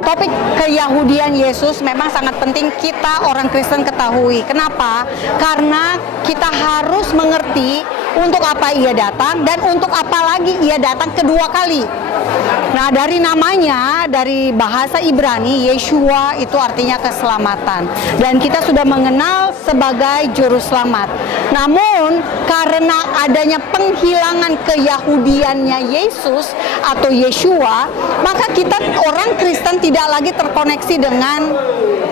Topik keyahudian Yesus memang sangat penting kita orang Kristen ketahui. Kenapa? Karena kita harus mengerti untuk apa ia datang dan untuk apa lagi ia datang kedua kali. Nah, dari namanya, dari bahasa Ibrani, Yeshua itu artinya keselamatan. Dan kita sudah mengenal sebagai juru selamat. Namun, karena adanya penghilangan keyahudiannya Yesus atau Yeshua, maka kita orang Kristen tidak lagi terkoneksi dengan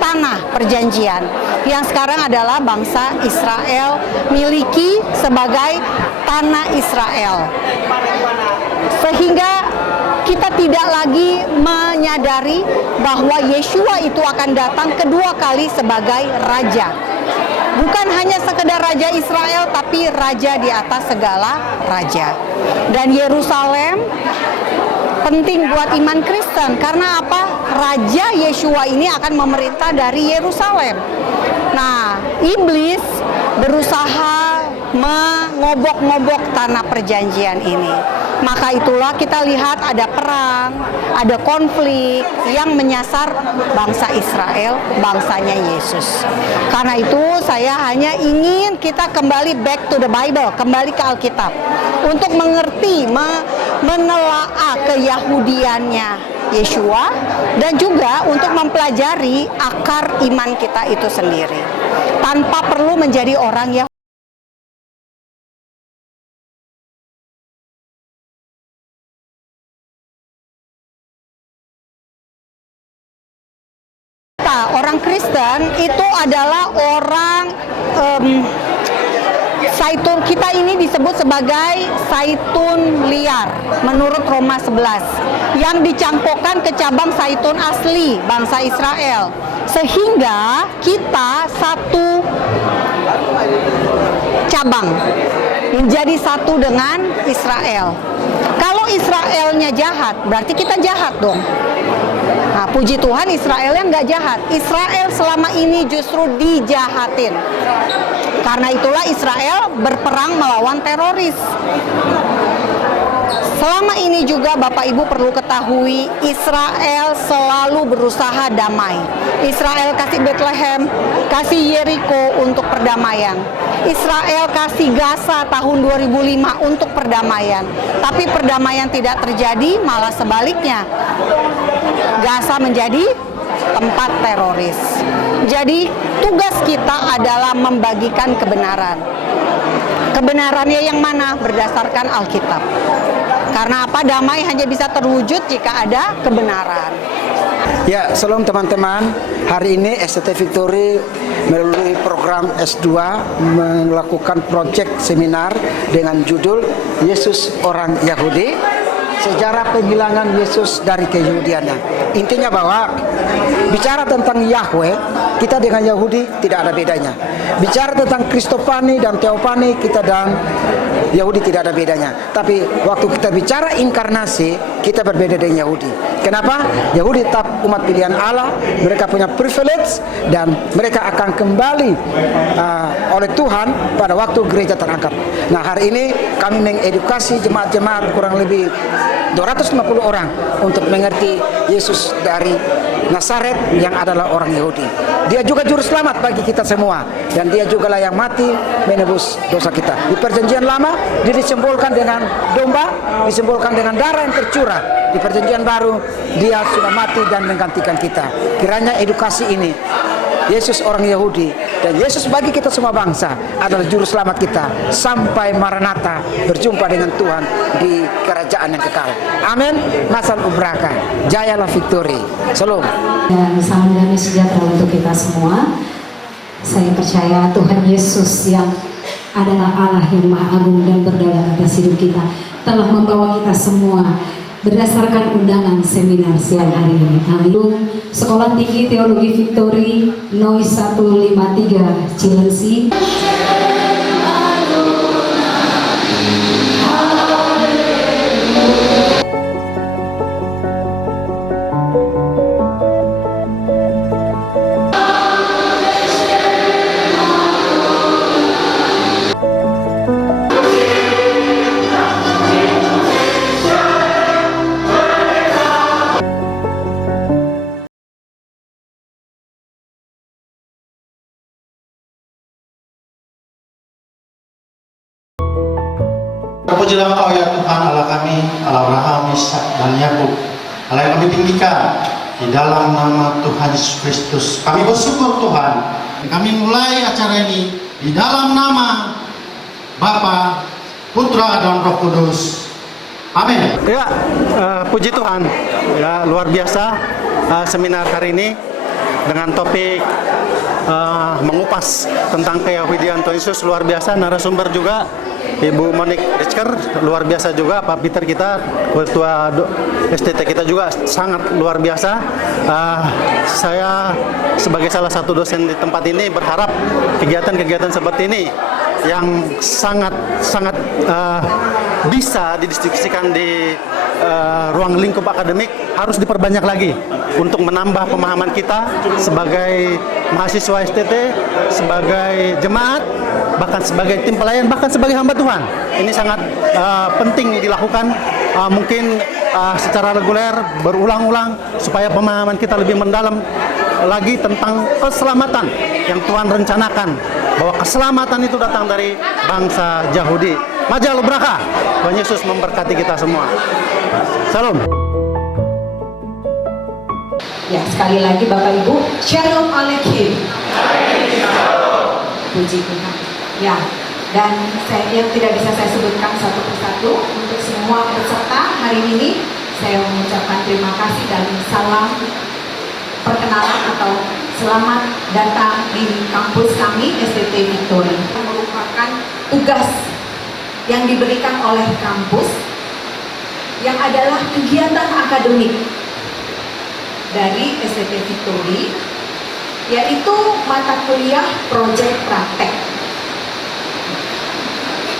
tanah perjanjian. Yang sekarang adalah bangsa Israel miliki sebagai tanah Israel. Sehingga kita tidak lagi menyadari bahwa Yeshua itu akan datang kedua kali sebagai raja. Bukan hanya sekedar raja Israel, tapi raja di atas segala raja. Dan Yerusalem penting buat iman Kristen. Karena apa? Raja Yeshua ini akan memerintah dari Yerusalem. Nah, iblis berusaha mengobok-ngobok tanah perjanjian ini. Maka itulah kita lihat ada perang, ada konflik yang menyasar bangsa Israel, bangsanya Yesus. Karena itu saya hanya ingin kita kembali back to the Bible, kembali ke Alkitab. Untuk mengerti, menelaah keyahudiannya Yeshua, dan juga untuk mempelajari akar iman kita itu sendiri. Tanpa perlu menjadi orang Yahudi. Orang Kristen itu adalah orang Zaitun, kita ini disebut sebagai zaitun liar menurut Roma 11 yang dicangkokkan ke cabang zaitun asli bangsa Israel, sehingga kita satu cabang menjadi satu dengan Israel. Kalau Israelnya jahat, berarti kita jahat dong. Nah, puji Tuhan Israelnya nggak jahat. Israel selama ini justru dijahatin. Karena itulah Israel berperang melawan teroris. Selama ini juga Bapak Ibu perlu ketahui, Israel selalu berusaha damai. Israel kasih Bethlehem, kasih Yeriko untuk perdamaian. Israel kasih Gaza tahun 2005 untuk perdamaian. Tapi perdamaian tidak terjadi, malah sebaliknya. Gaza menjadi tempat teroris. Jadi tugas kita adalah membagikan kebenaran. Kebenarannya yang mana? Berdasarkan Alkitab. Karena apa? Damai hanya bisa terwujud jika ada kebenaran. Ya, shalom teman-teman. Hari ini STT Victory melalui program S2 melakukan proyek seminar dengan judul Yesus Orang Yahudi, sejarah penghilangan Yesus dari keyahudiannya. Intinya bahwa bicara tentang Yahweh, kita dengan Yahudi tidak ada bedanya. Bicara tentang Kristofani dan Teofani, kita dan Yahudi tidak ada bedanya. Tapi waktu kita bicara inkarnasi, kita berbeda dengan Yahudi. Kenapa? Yahudi tetap umat pilihan Allah, mereka punya privilege dan mereka akan kembali oleh Tuhan pada waktu gereja terangkat. Nah, hari ini kami mengedukasi jemaat-jemaat kurang lebih 250 orang untuk mengerti Yesus dari Nazaret yang adalah orang Yahudi. Dia juga juru selamat bagi kita semua, dan dia juga lah yang mati menebus dosa kita. Di perjanjian lama dia disembolkan dengan domba, disembolkan dengan darah yang tercurah. Di perjanjian baru dia sudah mati dan menggantikan kita. Kiranya edukasi ini, Yesus orang Yahudi dan Yesus bagi kita semua bangsa adalah juru selamat kita sampai Maranatha berjumpa dengan Tuhan di kerajaan yang kekal. Amin. Masal ubraka. Jayalah Victory. Shalom. Dan salam damai sejahtera untuk kita semua. Saya percaya Tuhan Yesus yang adalah Allah yang Maha Agung dan berdaulat atas hidup kita telah membawa kita semua berdasarkan undangan seminar siang hari ini. Lalu Sekolah Tinggi Teologi Victory NOI 153 Cilengsi. Terpujilah Engkau ya Tuhan Allah kami, Allah Abraham, Ishak dan Yakub. Allah yang kami tinggikan di dalam nama Tuhan Yesus Kristus. Kami bersyukur Tuhan. Kami mulai acara ini di dalam nama Bapa, Putra dan Roh Kudus. Amin. Ya, puji Tuhan. Ya, luar biasa seminar hari ini dengan topik mengupas tentang keyahudian Tuhan Yesus. Luar biasa, narasumber juga Ibu Monique Ritsker, luar biasa juga. Pak Peter kita, ketua STT kita juga sangat luar biasa. Saya sebagai salah satu dosen di tempat ini berharap kegiatan-kegiatan seperti ini yang sangat bisa didiskusikan di ruang lingkup akademik harus diperbanyak lagi untuk menambah pemahaman kita sebagai mahasiswa STT, sebagai jemaat, bahkan sebagai tim pelayan, bahkan sebagai hamba Tuhan. Ini sangat penting dilakukan, mungkin secara reguler, berulang-ulang, supaya pemahaman kita lebih mendalam lagi tentang keselamatan yang Tuhan rencanakan, bahwa keselamatan itu datang dari bangsa Yahudi. Majalah Braka, Tuhan Yesus memberkati kita semua. Salam. Ya, sekali lagi Bapak Ibu, Shalom Aleichem. Puji Tuhan. Ya, dan yang tidak bisa saya sebutkan satu persatu, untuk semua peserta hari ini saya mengucapkan terima kasih dan salam perkenalan atau selamat datang di kampus kami STT Victory. Merupakan tugas yang diberikan oleh kampus yang adalah kegiatan akademik dari STT Victory, yaitu mata kuliah proyek praktek.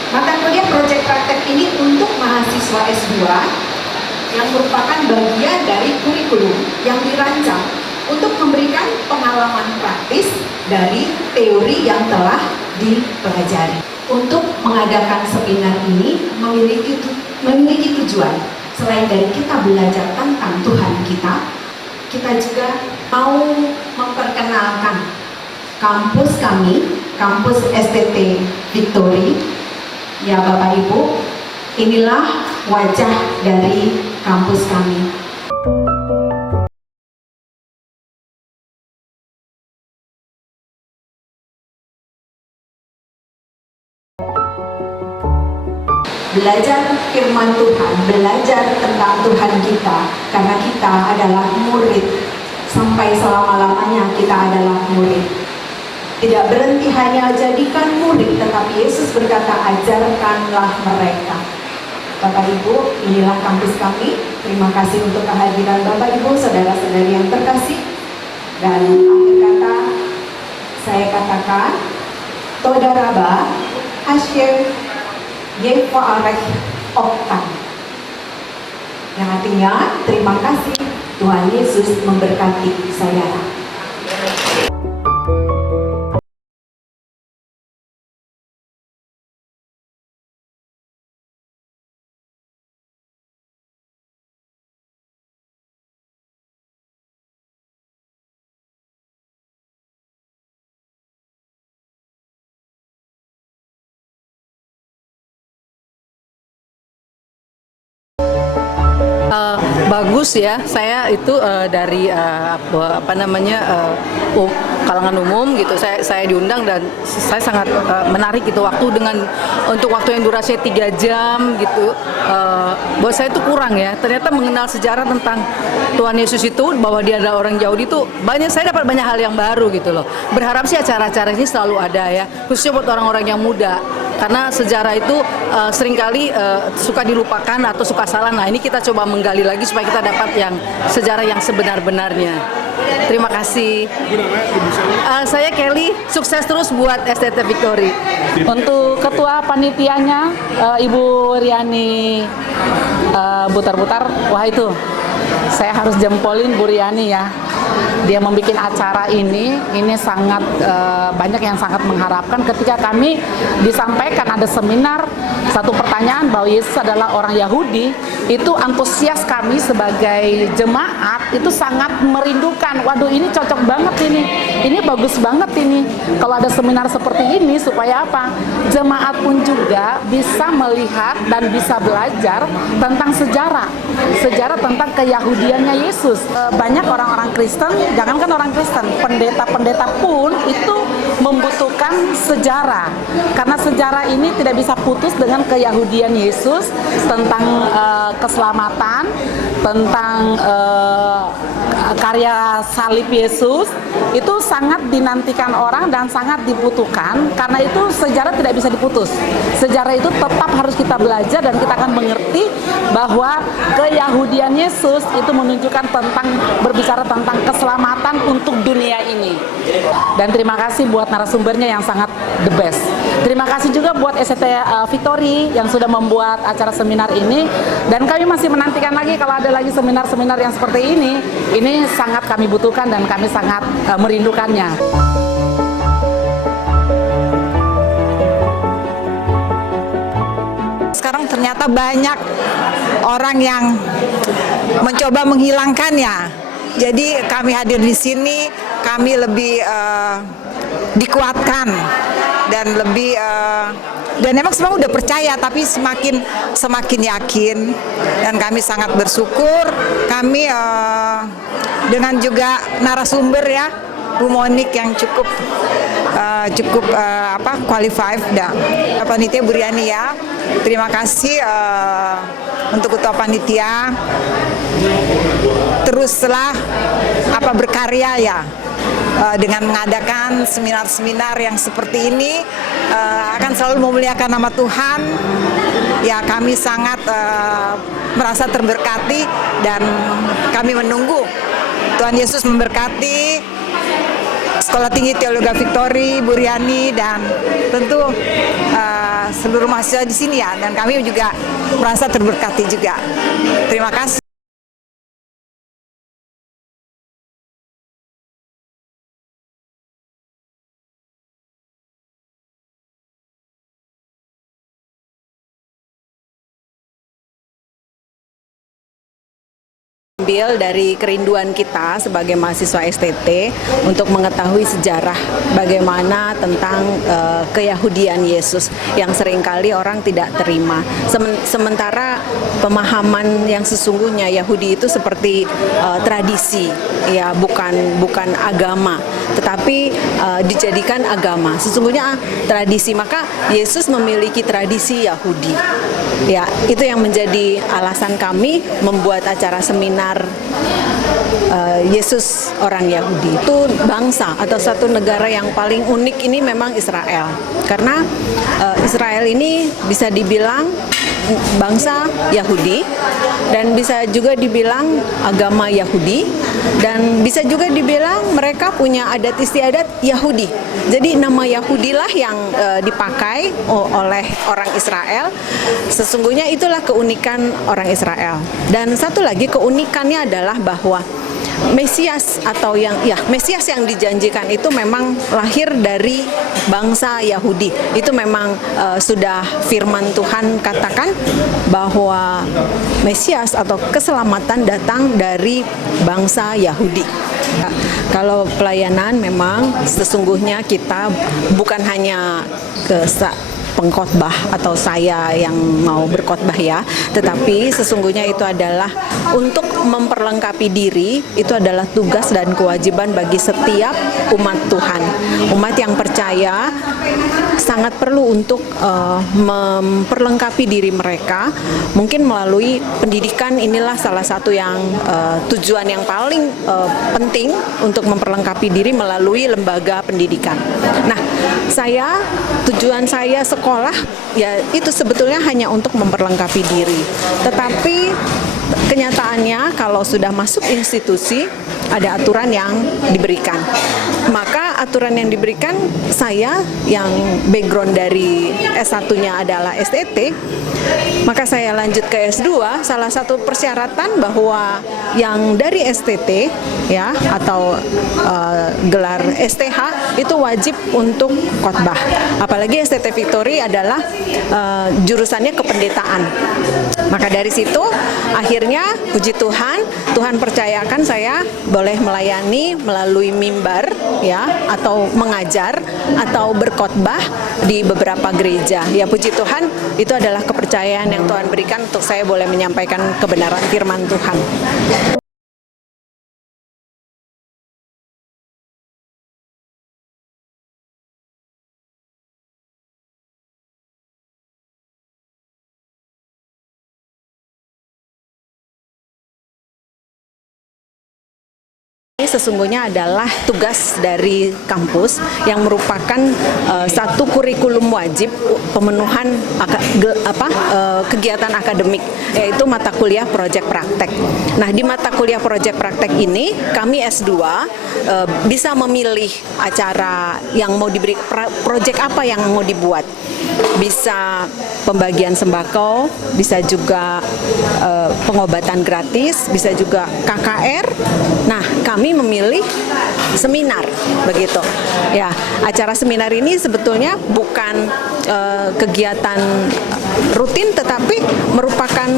Mata kuliah proyek praktek ini untuk mahasiswa S2 yang merupakan bagian dari kurikulum yang dirancang untuk memberikan pengalaman praktis dari teori yang telah dipelajari. Untuk mengadakan seminar ini memiliki tujuan. Selain dari kita belajar tentang Tuhan kita juga mau memperkenalkan kampus kami, kampus STT Victory. Ya Bapak Ibu, inilah wajah dari kampus kami. Belajar firman Tuhan, belajar tentang Tuhan kita, karena kita adalah murid. Sampai selama-lamanya kita adalah murid. Tidak berhenti hanya jadikan murid, tetapi Yesus berkata, ajarkanlah mereka. Bapak Ibu, inilah kampus kami. Terima kasih untuk kehadiran Bapak Ibu, saudara-saudari yang terkasih. Dan akhir kata, saya katakan, Toda Rabba, Hashem, Yevarech Oktan, yang artinya terima kasih, Tuhan Yesus memberkati saudara. Bagus ya, saya itu dari kalangan umum gitu. Saya diundang dan saya sangat menarik itu untuk waktu yang durasinya 3 jam gitu. Buat saya itu kurang ya. Ternyata mengenal sejarah tentang Tuhan Yesus itu, bahwa dia adalah orang Yahudi itu saya dapat banyak hal yang baru gitu loh. Berharap sih acara-acara ini selalu ada ya, khususnya buat orang-orang yang muda. Karena sejarah itu seringkali suka dilupakan atau suka salah. Nah, ini kita coba menggali lagi supaya kita dapat yang sejarah yang sebenar-benarnya. Terima kasih. Saya Kelly, sukses terus buat STT Victory. Untuk ketua panitianya Ibu Riani Butar-Butar, wah itu saya harus jempolin Bu Riani ya. dia membuat acara ini sangat banyak yang sangat mengharapkan ketika kami disampaikan ada seminar, satu pertanyaan bahwa Yesus adalah orang Yahudi, itu antusias kami sebagai jemaat itu sangat merindukan. Waduh, ini cocok banget ini bagus banget ini. Kalau ada seminar seperti ini supaya apa? Jemaat pun juga bisa melihat dan bisa belajar tentang sejarah tentang keyahudiannya Yesus. Banyak orang-orang Kristen, jangankan orang Kristen, pendeta-pendeta pun itu membutuhkan sejarah, karena sejarah ini tidak bisa putus dengan keyahudian Yesus, tentang keselamatan, tentang karya salib Yesus. Itu sangat dinantikan orang dan sangat dibutuhkan, karena itu sejarah tidak bisa diputus. Sejarah itu tetap harus kita belajar dan kita akan mengerti bahwa keyahudian Yesus itu menunjukkan berbicara tentang keselamatan untuk dunia ini. Dan terima kasih buat narasumbernya yang sangat the best. Terima kasih juga buat SCT Victory yang sudah membuat acara seminar ini, dan kami masih menantikan lagi kalau ada lagi seminar-seminar yang seperti ini. Ini sangat kami butuhkan dan kami sangat merindukannya. Sekarang ternyata banyak orang yang mencoba menghilangkannya. Jadi kami hadir di sini, kami lebih dikuatkan dan lebih dan memang semua udah percaya, tapi semakin yakin, dan kami sangat bersyukur. Kami dengan juga narasumber ya, Bu Monik yang cukup qualified, dan panitia Bu Riani ya. Terima kasih untuk ketua panitia. Teruslah berkarya ya, dengan mengadakan seminar-seminar yang seperti ini, akan selalu memuliakan nama Tuhan. Ya, kami sangat merasa terberkati dan kami menunggu Tuhan Yesus memberkati Sekolah Tinggi Teologi Victory, Bu Riani, dan tentu seluruh mahasiswa di sini ya, dan kami juga merasa terberkati juga. Terima kasih. Ambil dari kerinduan kita sebagai mahasiswa STT untuk mengetahui sejarah bagaimana tentang keyahudian Yesus yang seringkali orang tidak terima. Sementara pemahaman yang sesungguhnya Yahudi itu seperti tradisi, ya, bukan agama, tetapi dijadikan agama. Sesungguhnya tradisi, maka Yesus memiliki tradisi Yahudi. Ya, itu yang menjadi alasan kami membuat acara seminar Yesus orang Yahudi. Itu bangsa atau satu negara yang paling unik ini memang Israel, karena Israel ini bisa dibilang bangsa Yahudi, dan bisa juga dibilang agama Yahudi, dan bisa juga dibilang mereka punya adat istiadat Yahudi. Jadi nama Yahudilah yang dipakai oleh orang Israel. Sesungguhnya itulah keunikan orang Israel. Dan satu lagi keunikannya adalah bahwa Mesias Mesias yang dijanjikan itu memang lahir dari bangsa Yahudi. Itu memang sudah firman Tuhan katakan bahwa Mesias atau keselamatan datang dari bangsa Yahudi. Kalau pelayanan memang sesungguhnya kita bukan hanya pengkhotbah atau saya yang mau berkhotbah ya, tetapi sesungguhnya itu adalah untuk memperlengkapi diri. Itu adalah tugas dan kewajiban bagi setiap umat Tuhan. Umat yang percaya sangat perlu untuk memperlengkapi diri mereka, mungkin melalui pendidikan. Inilah salah satu yang tujuan yang paling penting untuk memperlengkapi diri melalui lembaga pendidikan. Nah, tujuan saya sekolah ya itu sebetulnya hanya untuk memperlengkapi diri. Tetapi kenyataannya kalau sudah masuk institusi ada aturan yang diberikan. Maka aturan yang diberikan, saya yang background dari S1-nya adalah STT, maka saya lanjut ke S2. Salah satu persyaratan bahwa yang dari STT ya atau gelar STH itu wajib untuk khotbah. Apalagi STT Victory adalah jurusannya kependetaan. Maka dari situ akhirnya puji Tuhan, Tuhan percayakan saya boleh melayani melalui mimbar ya, atau mengajar atau berkhotbah di beberapa gereja. Ya puji Tuhan, itu adalah kepercayaan yang Tuhan berikan untuk saya boleh menyampaikan kebenaran firman Tuhan. Ini sesungguhnya adalah tugas dari kampus yang merupakan satu kurikulum wajib pemenuhan kegiatan akademik, yaitu mata kuliah proyek praktek. Nah, di mata kuliah proyek praktek ini kami S2 bisa memilih acara yang mau diberi, proyek apa yang mau dibuat. Bisa pembagian sembako, bisa juga pengobatan gratis, bisa juga KKR. Nah, kami memilih seminar begitu. Ya, acara seminar ini sebetulnya bukan kegiatan rutin, tetapi merupakan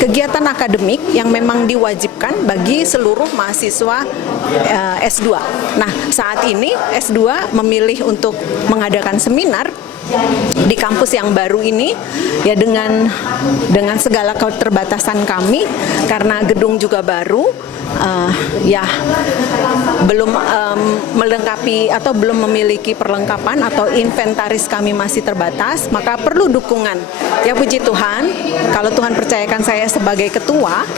kegiatan akademik yang memang diwajibkan bagi seluruh mahasiswa S2. Nah, saat ini S2 memilih untuk mengadakan seminar di kampus yang baru ini ya, dengan segala keterbatasan kami karena gedung juga baru, ya belum melengkapi atau belum memiliki perlengkapan atau inventaris kami masih terbatas, maka perlu dukungan. Ya puji Tuhan, kalau Tuhan percayakan saya sebagai ketua,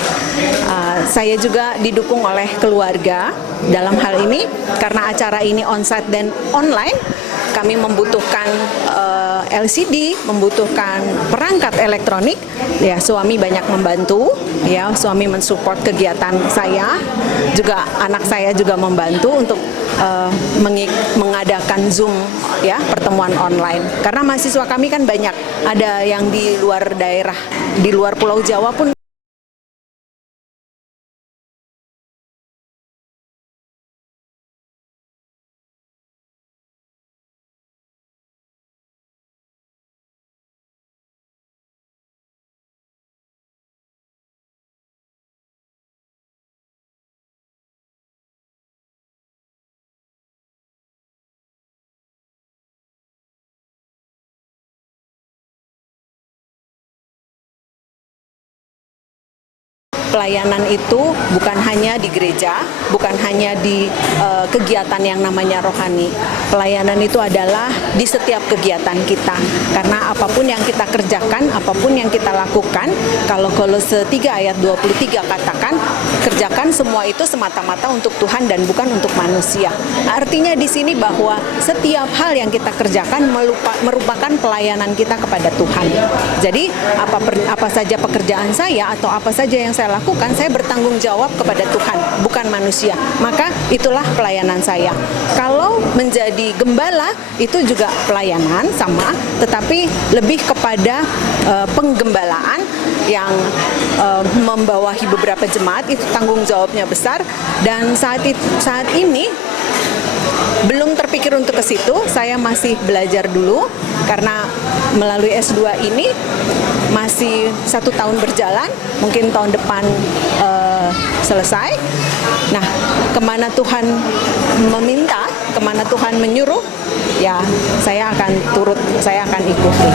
saya juga didukung oleh keluarga dalam hal ini karena acara ini onsite dan online. Kami membutuhkan LCD, membutuhkan perangkat elektronik. Ya, suami banyak membantu. Ya, suami mensupport kegiatan saya. Juga anak saya juga membantu untuk mengadakan Zoom ya, pertemuan online. Karena mahasiswa kami kan banyak, ada yang di luar daerah, di luar Pulau Jawa pun. Pelayanan itu bukan hanya di gereja, bukan hanya di kegiatan yang namanya rohani. Pelayanan itu adalah di setiap kegiatan kita. Karena apapun yang kita kerjakan, apapun yang kita lakukan, kalau Kolose 3 ayat 23 katakan, kerjakan semua itu semata-mata untuk Tuhan dan bukan untuk manusia. Artinya di sini bahwa setiap hal yang kita kerjakan merupakan pelayanan kita kepada Tuhan. Jadi apa saja pekerjaan saya atau apa saja yang saya lakukan, saya bertanggung jawab kepada Tuhan, bukan manusia. Maka itulah pelayanan saya. Kalau menjadi gembala itu juga pelayanan sama, tetapi lebih kepada penggembalaan yang membawahi beberapa jemaat, itu tanggung jawabnya besar. Dan saat ini belum terpikir untuk ke situ, saya masih belajar dulu karena melalui S2 ini masih 1 tahun berjalan, mungkin tahun depan selesai. Nah, kemana Tuhan meminta, kemana Tuhan menyuruh, ya saya akan turut, saya akan ikuti.